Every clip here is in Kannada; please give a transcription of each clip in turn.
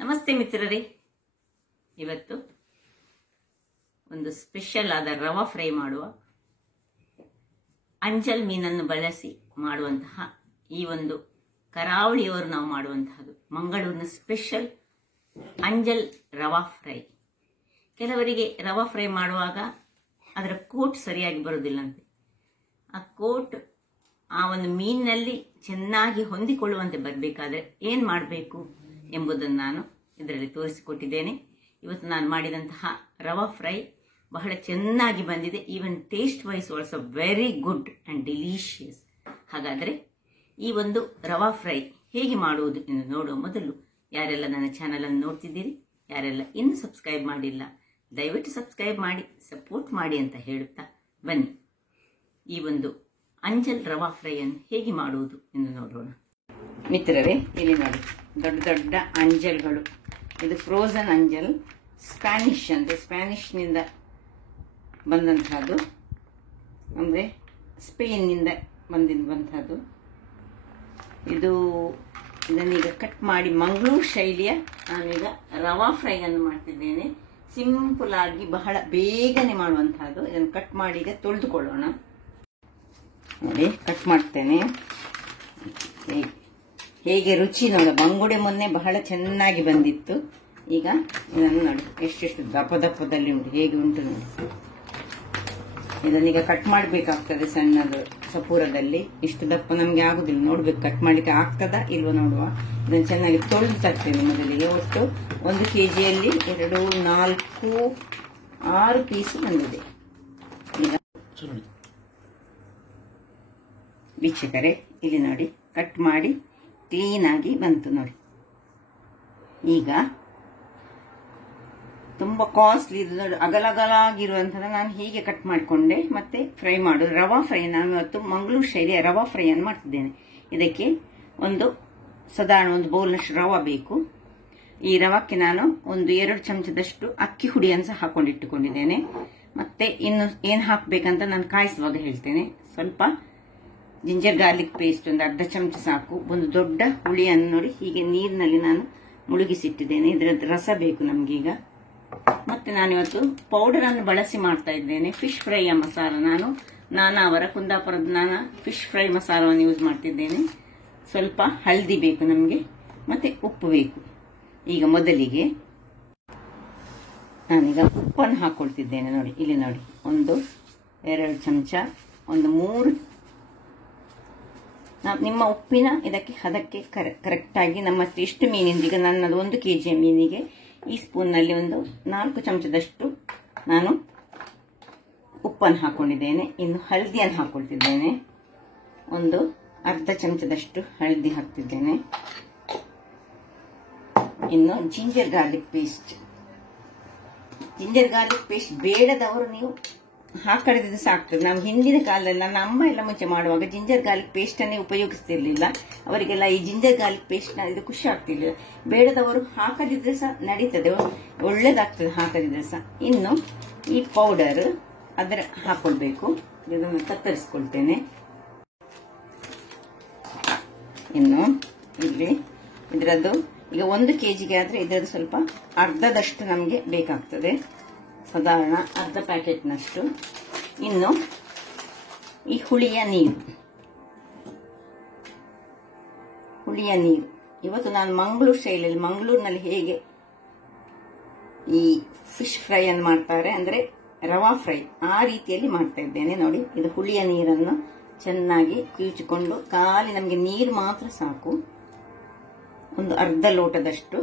ನಮಸ್ತೆ ಮಿತ್ರರೇ, ಇವತ್ತು ಒಂದು ಸ್ಪೆಷಲ್ ಆದ ರವಾ ಫ್ರೈ ಮಾಡುವ ಅಂಜಲ್ ಮೀನನ್ನು ಬಳಸಿ ಮಾಡುವಂತಹ ಈ ಒಂದು ಕರಾವಳಿಯವರು ನಾವು ಮಾಡುವಂತಹದ್ದು ಮಂಗಳೂರಿನ ಸ್ಪೆಷಲ್ ಅಂಜಲ್ ರವಾ ಫ್ರೈ. ಕೆಲವರಿಗೆ ರವಾ ಫ್ರೈ ಮಾಡುವಾಗ ಅದರ ಕೋಟ್ ಸರಿಯಾಗಿ ಬರುವುದಿಲ್ಲಂತೆ. ಆ ಕೋಟ್ ಆ ಒಂದು ಮೀನಿನಲ್ಲಿ ಚೆನ್ನಾಗಿ ಹೊಂದಿಕೊಳ್ಳುವಂತೆ ಬರಬೇಕಾದ್ರೆ ಏನು ಮಾಡಬೇಕು ಎಂಬುದನ್ನು ನಾನು ಇದರಲ್ಲಿ ತೋರಿಸಿಕೊಟ್ಟಿದ್ದೇನೆ. ಇವತ್ತು ನಾನು ಮಾಡಿದಂತಹ ರವಾ ಫ್ರೈ ಬಹಳ ಚೆನ್ನಾಗಿ ಬಂದಿದೆ. Even taste wise also very good and delicious. ಹಾಗಾದರೆ ಈ ಒಂದು ರವಾ ಫ್ರೈ ಹೇಗೆ ಮಾಡುವುದು ಎಂದು ನೋಡುವ ಮೊದಲು ಯಾರೆಲ್ಲ ನನ್ನ ಚಾನಲ್ ಅನ್ನು ನೋಡ್ತಿದ್ದೀರಿ, ಯಾರೆಲ್ಲ ಇನ್ನೂ ಸಬ್ಸ್ಕ್ರೈಬ್ ಮಾಡಿಲ್ಲ, ದಯವಿಟ್ಟು ಸಬ್ಸ್ಕ್ರೈಬ್ ಮಾಡಿ ಸಪೋರ್ಟ್ ಮಾಡಿ ಅಂತ ಹೇಳುತ್ತಾ ಬನ್ನಿ ಈ ಒಂದು ಅಂಜಲ್ ರವಾ ಫ್ರೈ ಅನ್ನು ಹೇಗೆ ಮಾಡುವುದು ಎಂದು ನೋಡೋಣ. ಮಿತ್ರರೇ, ಇಲ್ಲಿ ನೋಡಿ, ದೊಡ್ಡ ದೊಡ್ಡ ಅಂಜಲ್ಗಳು. ಇದು ಫ್ರೋಸನ್ ಅಂಜಲ್, ಸ್ಪ್ಯಾನಿಷ್ ಅಂದರೆ ಸ್ಪ್ಯಾನಿಷ್ನಿಂದ ಬಂದಂತಹದ್ದು, ಅಂದರೆ ಸ್ಪೇನ್ನಿಂದ ಬಂದಂಥದ್ದು. ಇದನ್ನೀಗ ಕಟ್ ಮಾಡಿ ಮಂಗಳೂರು ಶೈಲಿಯ ನಾನೀಗ ರವಾ ಫ್ರೈ ಅನ್ನು ಮಾಡ್ತಿದ್ದೇನೆ. ಸಿಂಪಲ್ ಆಗಿ ಬಹಳ ಬೇಗನೆ ಮಾಡುವಂತಹದ್ದು. ಇದನ್ನು ಕಟ್ ಮಾಡಿ ಈಗ ತೊಳೆದುಕೊಳ್ಳೋಣ. ನೋಡಿ, ಕಟ್ ಮಾಡ್ತೇನೆ. ಹೇಗೆ ರುಚಿ ನೋಡ, ಬಂಗುಡೆ ಮೊನ್ನೆ ಬಹಳ ಚೆನ್ನಾಗಿ ಬಂದಿತ್ತು. ಈಗ ಇದನ್ನು ನೋಡಿ ಎಷ್ಟೆಷ್ಟು ದಪ್ಪ ದಪ್ಪದಲ್ಲಿ ನೋಡಿ ಹೇಗೆ ಉಂಟು ನೋಡಿ. ಇದನ್ನೀಗ ಕಟ್ ಮಾಡಬೇಕಾಗ್ತದೆ ಸಣ್ಣದು ಸಪೂರದಲ್ಲಿ. ಇಷ್ಟು ದಪ್ಪ ನಮಗೆ ಆಗುದಿಲ್ಲ, ನೋಡ್ಬೇಕು ಕಟ್ ಮಾಡ್ಲಿಕ್ಕೆ ಆಗ್ತದಾ ಇಲ್ವೋ ನೋಡುವ. ಇದನ್ನು ಚೆನ್ನಾಗಿ ತೊಳೆದು ತರ್ತೇನೆ ಮೊದಲಿಗೆ. ಒಟ್ಟು 1 kgಯಲ್ಲಿ 2, 4, 6 ಪೀಸ್ ಬಂದಿದೆ. ಈಗ ವೀಕ್ಷಕರೇ, ಇಲ್ಲಿ ನೋಡಿ ಕಟ್ ಮಾಡಿ ಕ್ಲೀನ್ ಆಗಿ ಬಂತು ನೋಡಿ. ಈಗ ತುಂಬಾ ಕಾಸ್ಟ್ಲಿ ಇದು ನೋಡಿ, ಅಗಲಗಲಾಗಿರುವಂತಹ ನಾನು ಹೀಗೆ ಕಟ್ ಮಾಡಿಕೊಂಡೆ ಮತ್ತೆ ಫ್ರೈ ಮಾಡೋದು. ರವಾ ಫ್ರೈ ನಾನು ಇವತ್ತು ಮಂಗಳೂರು ಶೈಲಿಯ ರವಾ ಫ್ರೈ ಅನ್ನು ಮಾಡ್ತಿದ್ದೇನೆ. ಇದಕ್ಕೆ ಸಾಧಾರಣ ಒಂದು ಬೌಲ್ನಷ್ಟು ರವಾ ಬೇಕು. ಈ ರವಕ್ಕೆ ನಾನು 1-2 ಚಮಚದಷ್ಟು ಅಕ್ಕಿ ಹುಡಿಯನ್ನು ಸಹ ಹಾಕೊಂಡಿಟ್ಟುಕೊಂಡಿದ್ದೇನೆ. ಮತ್ತೆ ಇನ್ನು ಏನು ಹಾಕಬೇಕಂತ ನಾನು ಕಾಯಿಸುವಾಗ ಹೇಳ್ತೇನೆ. ಸ್ವಲ್ಪ ಜಿಂಜರ್ ಗಾರ್ಲಿಕ್ ಪೇಸ್ಟ್ ಒಂದು ಅರ್ಧ ಚಮಚ ಸಾಕು. ಒಂದು ದೊಡ್ಡ ಹುಳಿಯನ್ನು ನೋಡಿ ಹೀಗೆ ನೀರಿನಲ್ಲಿ ನಾನು ಮುಳುಗಿಸಿಟ್ಟಿದ್ದೇನೆ. ಇದರದ್ದು ರಸ ಬೇಕು ನಮಗೀಗ. ಮತ್ತೆ ನಾನಿವತ್ತು ಪೌಡರ್ ಅನ್ನು ಬಳಸಿ ಮಾಡ್ತಾ ಇದ್ದೇನೆ. ಫಿಶ್ ಫ್ರೈಯ ಮಸಾಲ ನಾನಾವರ ಕುಂದಾಪುರದ ಫಿಶ್ ಫ್ರೈ ಮಸಾಲವನ್ನು ಯೂಸ್ ಮಾಡ್ತಿದ್ದೇನೆ. ಸ್ವಲ್ಪ ಹಳದಿ ಬೇಕು ನಮಗೆ, ಮತ್ತೆ ಉಪ್ಪು ಬೇಕು. ಈಗ ಮೊದಲಿಗೆ ನಾನೀಗ ಉಪ್ಪನ್ನು ಹಾಕೊಳ್ತಿದ್ದೇನೆ. ನೋಡಿ ಇಲ್ಲಿ ನೋಡಿ, 1-2 ಚಮಚ, 3 ನಿಮ್ಮ ಉಪ್ಪಿನ ಇದಕ್ಕೆ ಹದಕ್ಕೆ ಕರೆಕ್ಟ್ ಆಗಿ ನಮ್ಮ ಎಷ್ಟು ಮೀನಿಂದ, ಈಗ ನನ್ನದು 1 kg ಮೀನಿಗೆ ಈ ಸ್ಪೂನ್ನಲ್ಲಿ 4 ಚಮಚದಷ್ಟು ನಾನು ಉಪ್ಪನ್ನು ಹಾಕೊಂಡಿದ್ದೇನೆ. ಇನ್ನು ಹಳದಿಯನ್ನು ಹಾಕೊಳ್ತಿದ್ದೇನೆ. ಅರ್ಧ ಚಮಚದಷ್ಟು ಹಳದಿ ಹಾಕ್ತಿದ್ದೇನೆ. ಇನ್ನು ಜಿಂಜರ್ ಗಾರ್ಲಿಕ್ ಪೇಸ್ಟ್ ಬೇಡದವರು ನೀವು ಹಾಕಡಿದ್ರೆ ಸಾಕ್ತದೆ. ನಾವು ಹಿಂದಿನ ಕಾಲದಲ್ಲಿ ನನ್ನ ಅಮ್ಮ ಎಲ್ಲ ಮುಂಚೆ ಮಾಡುವಾಗ ಜಿಂಜರ್ ಗಾರ್ಲಿಕ್ ಪೇಸ್ಟ್ ಅನ್ನೇ ಉಪಯೋಗಿಸ್ತಿರ್ಲಿಲ್ಲ. ಅವರಿಗೆಲ್ಲ ಈ ಜಿಂಜರ್ ಗಾರ್ಲಿಕ್ ಪೇಸ್ಟ್ ಇದು ಖುಷಿ ಆಗ್ತಿರ್ಲಿಲ್ಲ. ಬೇಡದವರು ಹಾಕದಿದ್ರೆ ಸಹ ನಡೀತದೆ, ಒಳ್ಳೇದಾಗ್ತದೆ ಹಾಕದಿದ್ರೆ ಸಹ. ಇನ್ನು ಈ ಪೌಡರ್ ಅದರ ಹಾಕೊಳ್ಬೇಕು. ಇದನ್ನು ಕತ್ತರಿಸ್ಕೊಳ್ತೇನೆ. ಇನ್ನು ಇಲ್ಲಿ ಇದರದ್ದು ಈಗ 1 kgಗೆ ಆದ್ರೆ ಇದರದ್ದು ಸ್ವಲ್ಪ ಅರ್ಧದಷ್ಟು ನಮಗೆ ಬೇಕಾಗ್ತದೆ, ಸಾಧಾರಣ ಅರ್ಧ ಪ್ಯಾಕೆಟ್ನಷ್ಟು. ಇನ್ನು ಈ ಹುಳಿಯ ನೀರು ಇವತ್ತು ನಾನು ಮಂಗಳೂರು ಶೈಲಿಯಲ್ಲಿ, ಮಂಗಳೂರಿನಲ್ಲಿ ಹೇಗೆ ಈ ಫಿಶ್ ಫ್ರೈ ಅನ್ನು ಮಾಡ್ತಾರೆ ಅಂದ್ರೆ ರವಾ ಫ್ರೈ, ಆ ರೀತಿಯಲ್ಲಿ ಮಾಡ್ತಾ ಇದ್ದೇನೆ. ನೋಡಿ, ಇದು ಹುಳಿಯ ನೀರನ್ನು ಚೆನ್ನಾಗಿ ಕಿವುಚಿಕೊಂಡು, ಖಾಲಿ ನಮಗೆ ನೀರು ಮಾತ್ರ ಸಾಕು, ಒಂದು ಅರ್ಧ ಲೋಟದಷ್ಟು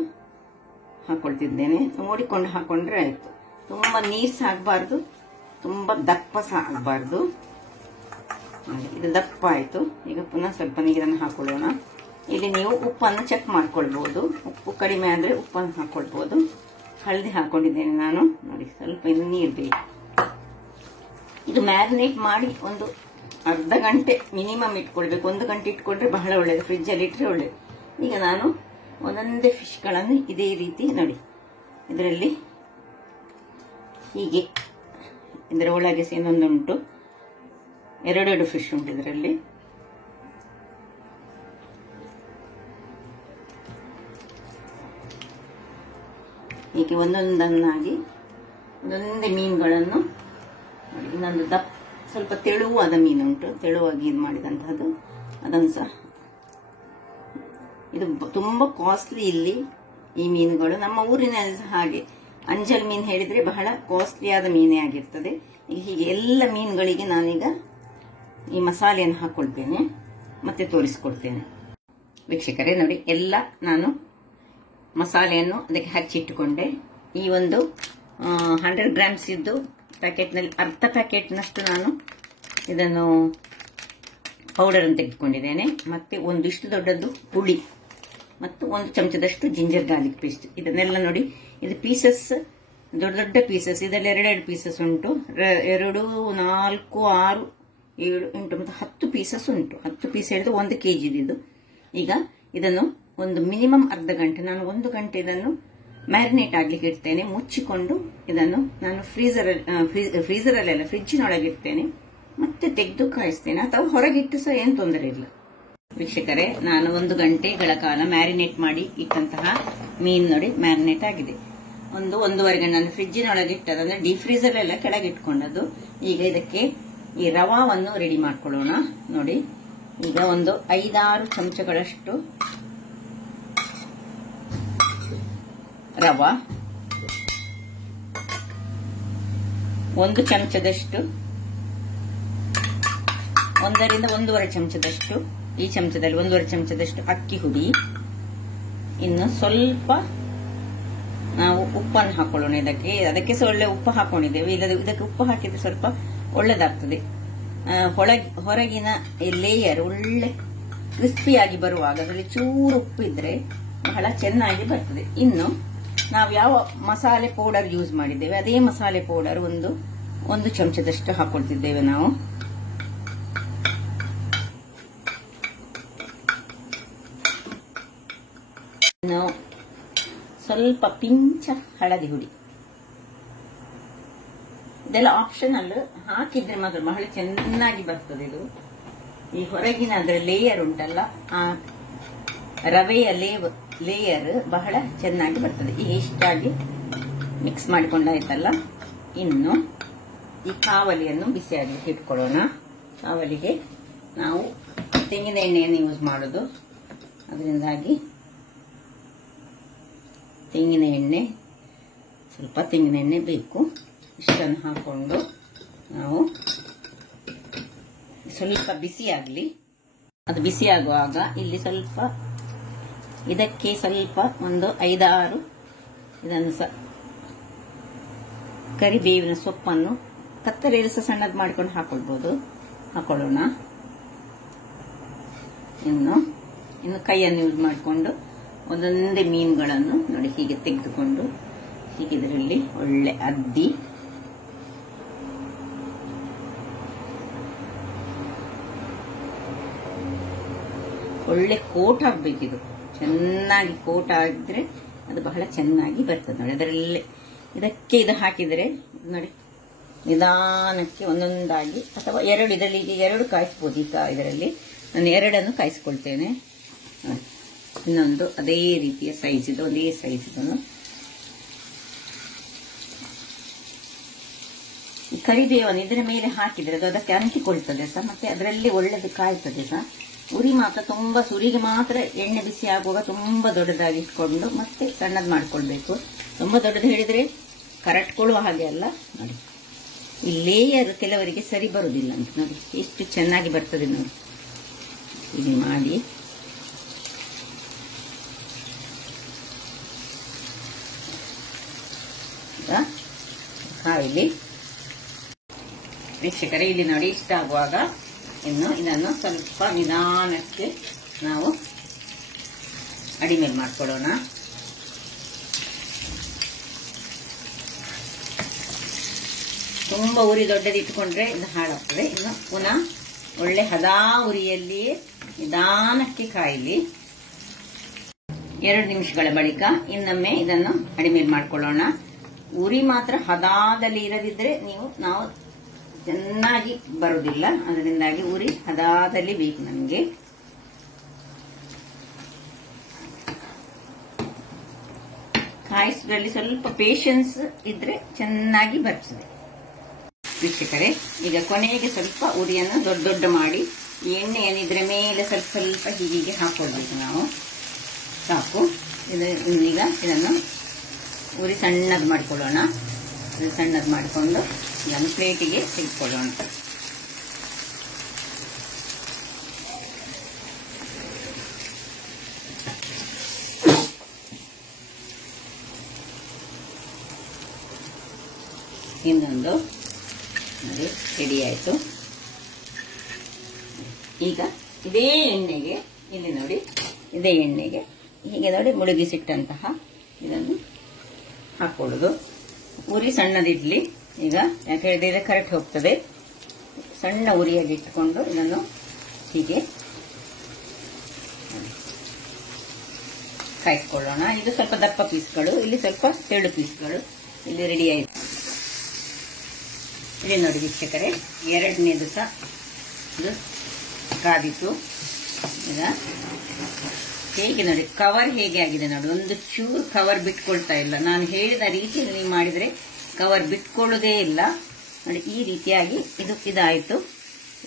ಹಾಕೊಳ್ತಿದ್ದೇನೆ. ನೋಡಿಕೊಂಡು ಹಾಕೊಂಡ್ರೆ ಆಯ್ತು. ತುಂಬಾ ನೀರು ಸಹ ಆಗಬಾರ್ದು, ತುಂಬಾ ದಪ್ಪ ಸಹ ಆಗಬಾರ್ದು. ಇದು ದಪ್ಪ ಆಯ್ತು. ಈಗ ಪುನಃ ಸ್ವಲ್ಪ ನೀರನ್ನು ಹಾಕೊಳ್ಳೋಣ. ಇಲ್ಲಿ ನೀವು ಉಪ್ಪನ್ನು ಚೆಕ್ ಮಾಡ್ಕೊಳ್ಬಹುದು. ಉಪ್ಪು ಕಡಿಮೆ ಆದ್ರೆ ಉಪ್ಪನ್ನು ಹಾಕೊಳ್ಬಹುದು. ಹಳದಿ ಹಾಕೊಂಡಿದ್ದೇನೆ ನಾನು. ನೋಡಿ, ಸ್ವಲ್ಪ ಇನ್ನು ನೀರು ಬೇಕು. ಇದು ಮ್ಯಾರಿನೇಟ್ ಮಾಡಿ ಒಂದು ಅರ್ಧ ಗಂಟೆ ಮಿನಿಮಮ್ ಇಟ್ಕೊಳ್ಬೇಕು. 1 ಗಂಟೆ ಇಟ್ಕೊಂಡ್ರೆ ಬಹಳ ಒಳ್ಳೇದು, ಫ್ರಿಜ್ ಅಲ್ಲಿ ಇಟ್ಟರೆ ಒಳ್ಳೇದು. ಈಗ ನಾನು ಒಂದೊಂದೇ ಫಿಶ್ಗಳನ್ನು ಇದೇ ರೀತಿ ನೋಡಿ, ಇದರಲ್ಲಿ ಹೀಗೆ ಇದರ ಒಳಗೆ ಇನ್ನೊಂದುಂಟು, 2 ಫಿಶ್ ಉಂಟು ಇದರಲ್ಲಿ. ಹೀಗೆ ಒಂದೊಂದನ್ನಾಗಿ ಒಂದೊಂದೇ ಮೀನುಗಳನ್ನು ನೋಡಿ. ಇನ್ನೊಂದು ಸ್ವಲ್ಪ ತೆಳುವಾದ ಮೀನುಂಟು, ತೆಳುವಾಗಿ ಇದು ಮಾಡಿದಂತಹದ್ದು, ಅದನ್ನು ಸಹ. ಇದು ತುಂಬಾ ಕಾಸ್ಟ್ಲಿ ಇಲ್ಲಿ ಈ ಮೀನುಗಳು. ನಮ್ಮ ಊರಿನಲ್ಲಿ ಸಹ ಹಾಗೆ ಅಂಜಲ್ ಮೀನು ಹೇಳಿದ್ರೆ ಬಹಳ ಕಾಸ್ಟ್ಲಿಯಾದ ಮೀನೇ ಆಗಿರ್ತದೆ. ಹೀಗೆ ಎಲ್ಲ ಮೀನುಗಳಿಗೆ ನಾನೀಗ ಈ ಮಸಾಲೆಯನ್ನು ಹಾಕೊಳ್ತೇನೆ, ಮತ್ತೆ ತೋರಿಸ್ಕೊಡ್ತೇನೆ. ವೀಕ್ಷಕರೇ ನೋಡಿ, ಎಲ್ಲ ನಾನು ಮಸಾಲೆಯನ್ನು ಅದಕ್ಕೆ ಹಚ್ಚಿಟ್ಟುಕೊಂಡೆ. ಈ ಒಂದು 100 ಗ್ರಾಮ್ಸ್ ಇದ್ದು ಪ್ಯಾಕೆಟ್ನಲ್ಲಿ ಅರ್ಧ ಪ್ಯಾಕೆಟ್ನಷ್ಟು ನಾನು ಇದನ್ನು ಪೌಡರ್ ಅನ್ನು ತೆಗೆದುಕೊಂಡಿದ್ದೇನೆ. ಮತ್ತೆ ಒಂದಿಷ್ಟು ದೊಡ್ಡದು ಹುಳಿ ಮತ್ತು 1 ಚಮಚದಷ್ಟು ಜಿಂಜರ್ ಗಾರ್ಲಿಕ್ ಪೇಸ್ಟ್. ಇದನ್ನೆಲ್ಲ ನೋಡಿ, ಇದು ಪೀಸಸ್, ದೊಡ್ಡ ದೊಡ್ಡ ಪೀಸಸ್. ಇದರಲ್ಲಿ 2 ಪೀಸಸ್ ಉಂಟು, 2, 4, 6, 7, 8 ಮತ್ತು 10 ಪೀಸಸ್ ಉಂಟು. 10 ಪೀಸ್ ಹಿಡಿದು 1 kg ಇದು. ಈಗ ಇದನ್ನು ಒಂದು ಮಿನಿಮಮ್ ಅರ್ಧ ಗಂಟೆ, ನಾನು 1 ಗಂಟೆ ಇದನ್ನು ಮ್ಯಾರಿನೇಟ್ ಆಗ್ಲಿಕ್ಕೆ ಇಡ್ತೇನೆ. ಮುಚ್ಚಿಕೊಂಡು ಇದನ್ನು ನಾನು ಫ್ರೀಜರಲ್ಲೆಲ್ಲ ಫ್ರಿಜ್ಜಿನೊಳಗೆ ಇಡ್ತೇನೆ. ಮತ್ತೆ ತೆಗೆದು ಕಾಯಿಸ್ತೇನೆ, ಅಥವಾ ಹೊರಗಿಟ್ಟು ಸಹ ಏನು ತೊಂದರೆ ಇಲ್ಲ. ವೀಕ್ಷಕರೇ, ನಾನು 1 ಗಂಟೆಗಳ ಕಾಲ ಮ್ಯಾರಿನೇಟ್ ಮಾಡಿ ಇಟ್ಟಂತಹ ಮೀನು ನೋಡಿ ಮ್ಯಾರಿನೇಟ್ ಆಗಿದೆ. 1-1.5 ಗಂಟೆ ನಾನು ಫ್ರಿಜ್ಜಿನೊಳಗೆ ಇಟ್ಟದಂದ್ರೆ ಡೀಪ್ ಫ್ರೀಜರ್ ಎಲ್ಲ ಕೆಳಗೆ ಇಟ್ಕೊಂಡದ್ದು. ಈಗ ಇದಕ್ಕೆ ಈ ರವಾವನ್ನು ರೆಡಿ ಮಾಡ್ಕೊಳ್ಳೋಣ. ನೋಡಿ, ಈಗ ಒಂದು 5-6 ಚಮಚಗಳಷ್ಟು ರವಾ, 1 ಚಮಚದಷ್ಟು, 1 ರಿಂದ 1.5 ಚಮಚದಷ್ಟು, ಈ ಚಮಚದಲ್ಲಿ 1.5 ಚಮಚದಷ್ಟು ಅಕ್ಕಿ ಹುಡಿ. ಇನ್ನು ಸ್ವಲ್ಪ ನಾವು ಉಪ್ಪನ್ನು ಹಾಕೊಳ್ಳೋಣ ಇದಕ್ಕೆ. ಅದಕ್ಕೆ ಸಹ ಒಳ್ಳೆ ಉಪ್ಪು ಹಾಕೊಂಡಿದ್ದೇವೆ. ಇದಕ್ಕೆ ಉಪ್ಪು ಹಾಕಿದ್ರೆ ಸ್ವಲ್ಪ ಒಳ್ಳೆದಾಗ್ತದೆ. ಹೊರಗಿನ ಲೇಯರ್ ಒಳ್ಳೆ ಕ್ರಿಸ್ಪಿಯಾಗಿ ಬರುವಾಗ ಅದರಲ್ಲಿ ಚೂರು ಉಪ್ಪು ಇದ್ರೆ ಬಹಳ ಚೆನ್ನಾಗಿ ಬರ್ತದೆ. ಇನ್ನು ನಾವು ಯಾವ ಮಸಾಲೆ ಪೌಡರ್ ಯೂಸ್ ಮಾಡಿದ್ದೇವೆ ಅದೇ ಮಸಾಲೆ ಪೌಡರ್ ಒಂದು ಚಮಚದಷ್ಟು ಹಾಕೊಳ್ತಿದ್ದೇವೆ ನಾವು. ಸ್ವಲ್ಪ ಪಿಂಚ ಹಳದಿ ಹುಡಿ. ಇದೆಲ್ಲ ಆಪ್ಷನಲ್, ಹಾಕಿದ್ರೆ ಮಾತ್ರ ಬಹಳ ಚೆನ್ನಾಗಿ ಬರ್ತದೆ. ಇದು ಈ ಹೊರಗಿನ ಅದರ ಲೇಯರ್ ಉಂಟಲ್ಲ, ಆ ರವೆಯ ಲೇಯರ್ ಬಹಳ ಚೆನ್ನಾಗಿ ಬರ್ತದೆ. ಈಗ ಇಷ್ಟಾಗಿ ಮಿಕ್ಸ್ ಮಾಡಿಕೊಂಡಾಯ್ತಲ್ಲ. ಇನ್ನು ಈ ಕಾವಲಿಯನ್ನು ಬಿಸಿಯಾಗಲಿಕ್ಕೆ ಇಟ್ಕೊಳ್ಳೋಣ. ಕಾವಲಿಗೆ ನಾವು ತೆಂಗಿನ ಎಣ್ಣೆಯನ್ನು ಯೂಸ್ ಮಾಡೋದು, ಅದರಿಂದಾಗಿ ಸ್ವಲ್ಪ ತೆಂಗಿನ ಎಣ್ಣೆ ಬೇಕು. ಇಷ್ಟನ್ನು ಹಾಕೊಂಡು ನಾವು ಸ್ವಲ್ಪ ಬಿಸಿಯಾಗಲಿ. ಅದು ಬಿಸಿಯಾಗುವಾಗ ಇಲ್ಲಿ ಸ್ವಲ್ಪ ಇದಕ್ಕೆ ಸ್ವಲ್ಪ ಒಂದು 5-6 ಇದನ್ನು ಕರಿಬೇವಿನ ಸೊಪ್ಪನ್ನು ಕತ್ತರಿಯಲ್ಲಿ ಸಹ ಸಣ್ಣದು ಮಾಡ್ಕೊಂಡು ಹಾಕೊಳ್ಳೋಣ. ಇನ್ನು ಕೈಯನ್ನು ಯೂಸ್ ಮಾಡಿಕೊಂಡು ಒಂದೊಂದೇ ಮೀನುಗಳನ್ನು ನೋಡಿ ಹೀಗೆ ತೆಗೆದುಕೊಂಡು ಹೀಗೆ ಇದರಲ್ಲಿ ಒಳ್ಳೆ ಅದ್ದಿ ಒಳ್ಳೆ ಕೋಟ್ ಆಗ್ಬೇಕಿದು. ಚೆನ್ನಾಗಿ ಕೋಟ್ ಆಗಿದ್ರೆ ಅದು ಬಹಳ ಚೆನ್ನಾಗಿ ಬರ್ತದೆ ನೋಡಿ. ಅದರಲ್ಲಿ ಇದಕ್ಕೆ ಇದು ಹಾಕಿದರೆ ನೋಡಿ ನಿಧಾನಕ್ಕೆ ಒಂದೊಂದಾಗಿ, ಅಥವಾ 2 ಇದರಲ್ಲಿ 2 ಕಾಯಿಸ್ಬೋದು. ಇದರಲ್ಲಿ ನಾನು 2 ಕಾಯಿಸ್ಕೊಳ್ತೇನೆ. ಇನ್ನೊಂದು ಅದೇ ರೀತಿಯ ಸೈಜ್ ಇದು, ಒಂದೇ ಸೈಜ್ ಇದು. ಈ ಕರಿಬೇವನ್ನು ಇದರ ಮೇಲೆ ಹಾಕಿದ್ರೆ ಅದು ಅದಕ್ಕೆ ಅಂಟಿಕೊಳ್ತದೆ ಸಹ, ಮತ್ತೆ ಅದರಲ್ಲಿ ಒಳ್ಳೆದು ಕಾಯ್ತದೆ ಸಹ. ಉರಿ ಮಾತ್ರ ತುಂಬಾ, ಸುರಿಗೆ ಮಾತ್ರ ಎಣ್ಣೆ ಬಿಸಿ ಆಗುವಾಗ ತುಂಬಾ ದೊಡ್ಡದಾಗಿ ಇಟ್ಕೊಂಡು ಮತ್ತೆ ಸಣ್ಣದು ಮಾಡ್ಕೊಳ್ಬೇಕು. ತುಂಬಾ ದೊಡ್ಡದು ಹೇಳಿದ್ರೆ ಕರಟ್ಕೊಳ್ಳುವ ಹಾಗೆ ಅಲ್ಲ. ನೋಡಿ ಈ ಲೇಯರ್ ಕೆಲವರಿಗೆ ಸರಿ ಬರುದಿಲ್ಲ ಅಂತ ನೋಡಿ ಎಷ್ಟು ಚೆನ್ನಾಗಿ ಬರ್ತದೆ ನೋಡಿ. ಹೀಗೆ ಮಾಡಿ ಕಾಯಿಲಿ. ವೀಕ್ಷಕರೇ, ಇಲ್ಲಿ ನೋಡಿ ಇಷ್ಟ ಆಗುವಾಗ ಇನ್ನು ಇದನ್ನು ಸ್ವಲ್ಪ ನಿಧಾನಕ್ಕೆ ನಾವು ಅಡಿಮೇಲೆ ಮಾಡ್ಕೊಳ್ಳೋಣ. ತುಂಬಾ ಉರಿ ದೊಡ್ಡದಿಟ್ಕೊಂಡ್ರೆ ಇದು ಹಾಳಾಗ್ತದೆ. ಇನ್ನು ಪುನಃ ಒಳ್ಳೆ ಹದಾ ಉರಿಯಲ್ಲಿಯೇ ನಿಧಾನಕ್ಕೆ ಕಾಯಿಲಿ. 2 ನಿಮಿಷಗಳ ಬಳಿಕ ಇನ್ನೊಮ್ಮೆ ಇದನ್ನು ಅಡಿಮೇಲೆ ಮಾಡ್ಕೊಳ್ಳೋಣ. ಉರಿ ಮಾತ್ರ ಹದಾದಲ್ಲಿ ಇರದಿದ್ರೆ ನಾವು ಚೆನ್ನಾಗಿ ಬರುವುದಿಲ್ಲ. ಅದರಿಂದಾಗಿ ಉರಿ ಹದಾದಲ್ಲಿ ಬೇಕು ನಮಗೆ. ಕಾಯಿಸೋದ್ರಲ್ಲಿ ಸ್ವಲ್ಪ ಪೇಷನ್ಸ್ ಇದ್ರೆ ಚೆನ್ನಾಗಿ ಬರ್ತದೆ ವೀಕ್ಷಕರೇ. ಈಗ ಕೊನೆಗೆ ಸ್ವಲ್ಪ ಉರಿಯನ್ನು ದೊಡ್ಡ ದೊಡ್ಡ ಮಾಡಿ ಎಣ್ಣೆಯನ್ನು ಇದರ ಮೇಲೆ ಸ್ವಲ್ಪ ಸ್ವಲ್ಪ ಹೀಗೆ ಹಾಕೊಳ್ಬೇಕು ನಾವು. ಸಾಕು. ಈಗ ಇದನ್ನು ಉರಿ ಸಣ್ಣದು ಮಾಡಿಕೊಳ್ಳೋಣ. ಸಣ್ಣದು ಮಾಡಿಕೊಂಡು ಇದನ್ನು ಪ್ಲೇಟಿಗೆ ತೆಗೆದುಕೊಳ್ಳೋಣ. ಇನ್ನೊಂದು ನೋಡಿ ರೆಡಿ ಆಯಿತು. ಈಗ ಇದೇ ಎಣ್ಣೆಗೆ ಇಲ್ಲಿ ನೋಡಿ ಇದೇ ಎಣ್ಣೆಗೆ ಹೀಗೆ ನೋಡಿ ಮುಳುಗಿಸಿಟ್ಟಂತಹ ಇದನ್ನು ಹಾಕೊಳ್ಳೋದು. ಉರಿ ಸಣ್ಣದಿಡ್ಲಿ. ಈಗ ಯಾಕೆ ಹೇಳಿದ್ರೆ ಕರೆಕ್ಟ್ ಹೋಗ್ತದೆ. ಸಣ್ಣ ಉರಿಯಾಗಿ ಇಟ್ಕೊಂಡು ಇದನ್ನು ಹೀಗೆ ಕಾಯಿಸ್ಕೊಳ್ಳೋಣ. ಇದು ಸ್ವಲ್ಪ ದಪ್ಪ ಪೀಸ್ಗಳು, ಇಲ್ಲಿ ಸ್ವಲ್ಪ ತೆಳು ಪೀಸ್ಗಳು. ಇಲ್ಲಿ ರೆಡಿ ಆಯಿತು. ಇಲ್ಲಿ ನೋಡಿ ವೀಕ್ಷಕರೇ, ಎರಡನೇದು ಸಹ ಇದು ಕಾದಿತ್ತು. ಈಗ ಹೇಗೆ ನೋಡಿ ಕವರ್ ಹೇಗೆ ಆಗಿದೆ ನೋಡಿ. ಒಂದು ಚೂರು ಕವರ್ ಬಿಟ್ಕೊಳ್ತಾ ಇಲ್ಲ. ನಾನು ಹೇಳಿದ ರೀತಿಯಲ್ಲಿ ನೀವು ಮಾಡಿದ್ರೆ ಕವರ್ ಬಿಟ್ಕೊಳ್ಳೋದೇ ಇಲ್ಲ ನೋಡಿ. ಈ ರೀತಿಯಾಗಿ ಇದಾಯಿತು.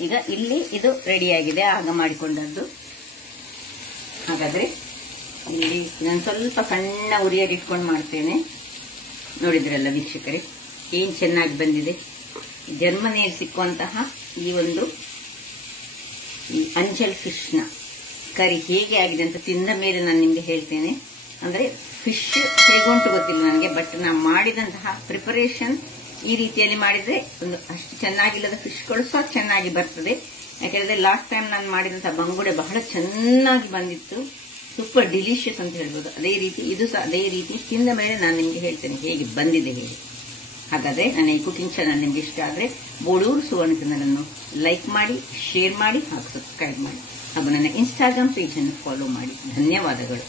ಈಗ ಇಲ್ಲಿ ಇದು ರೆಡಿಯಾಗಿದೆ ಆಗ ಮಾಡಿಕೊಂಡದ್ದು. ಹಾಗಾದ್ರೆ ಇಲ್ಲಿ ನಾನು ಸ್ವಲ್ಪ ಸಣ್ಣ ಉರಿಯಾಗಿ ಇಟ್ಕೊಂಡು ಮಾಡ್ತೇನೆ. ನೋಡಿದ್ರಲ್ಲ ವೀಕ್ಷಕರೇ, ಏನ್ ಚೆನ್ನಾಗಿ ಬಂದಿದೆ. ಜರ್ಮನಿಯಲ್ಲಿ ಸಿಕ್ಕುವಂತಹ ಈ ಅಂಜಲ್ ಫಿಶ್ನ ಕರಿ ಹೇಗೆ ಆಗಿದೆ ಅಂತ ತಿಂದ ಮೇಲೆ ನಾನು ನಿಮ್ಗೆ ಹೇಳ್ತೇನೆ. ಅಂದ್ರೆ ಫಿಶ್ ಹೇಗುಂಟು ಗೊತ್ತಿಲ್ಲ ನನಗೆ, ಬಟ್ ನಾವು ಮಾಡಿದಂತಹ ಪ್ರಿಪರೇಷನ್ ಈ ರೀತಿಯಲ್ಲಿ ಮಾಡಿದ್ರೆ ಅಷ್ಟು ಚೆನ್ನಾಗಿಲ್ಲದ ಫಿಶ್ಗಳು ಸಹ ಚೆನ್ನಾಗಿ ಬರ್ತದೆ. ಯಾಕೆಂದ್ರೆ ಲಾಸ್ಟ್ ಟೈಮ್ ನಾನು ಮಾಡಿದಂತಹ ಬಂಗುಡೆ ಬಹಳ ಚೆನ್ನಾಗಿ ಬಂದಿತ್ತು. ಸೂಪರ್ ಡಿಲಿಷಿಯಸ್ ಅಂತ ಹೇಳ್ಬೋದು. ಅದೇ ರೀತಿ ಇದು ಸಹ ಅದೇ ರೀತಿ ತಿಂದ ಮೇಲೆ ನಾನು ನಿಮ್ಗೆ ಹೇಳ್ತೇನೆ ಹೇಗೆ ಬಂದಿದೆ ಹೇಳಿ. ಹಾಗಾದ್ರೆ ನನ್ನ ಈ ಕುಕಿಂಗ್ ಚಾನಲ್ ನಿಮ್ಗೆ ಇಷ್ಟ ಆದ್ರೆ ಬೋಳೂರು ಸುವರ್ಣ ಚಾನಲ್ ಅನ್ನು ಲೈಕ್ ಮಾಡಿ, ಶೇರ್ ಮಾಡಿ ಹಾಗೂ ಸಬ್ಸ್ಕ್ರೈಬ್ ಮಾಡಿ ಹಾಗೂ ನನ್ನ ಇನ್ಸ್ಟಾಗ್ರಾಮ್ ಪೇಜ್ ಅನ್ನು ಫಾಲೋ ಮಾಡಿ. ಧನ್ಯವಾದಗಳು.